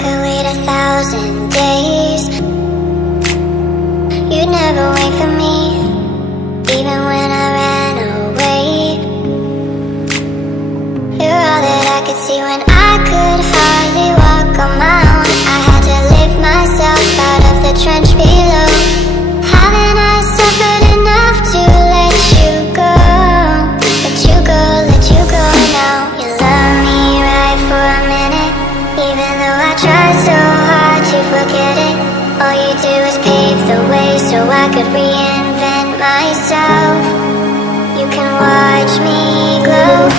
could wait 1,000 days. You'd never wait for me, even when I ran away. You're all that I could see when I could hardly walk on my own. I had to lift myself out of the trench below. Haven't I suffered enough to let you go? Let you go, let you go now. You love me right for a minute, even though I tried so hard to forget it. All you do is pave the way so I could reinvent myself. You can watch me glow.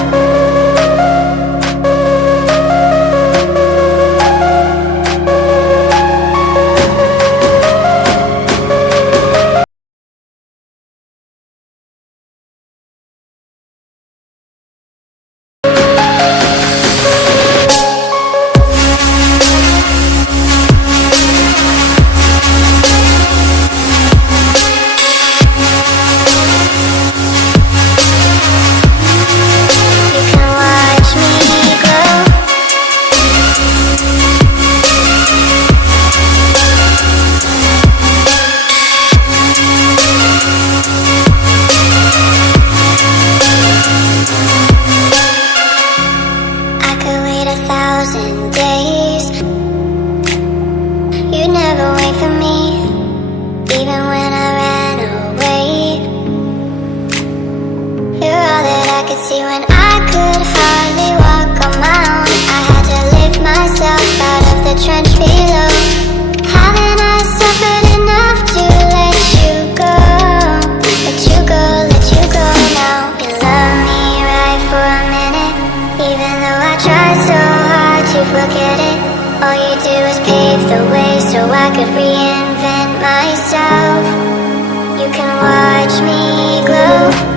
Days. You'd never wait for me, even when I ran away. You're all that I could see when I could hardly walk on my own. I had to lift myself out of the trench below. Haven't I suffered enough to let you go? Let you go, let you go now. You love me right for a minute, even though I tried so hard to forget it. All you do is pave the way so I could reinvent myself. You can watch me glow.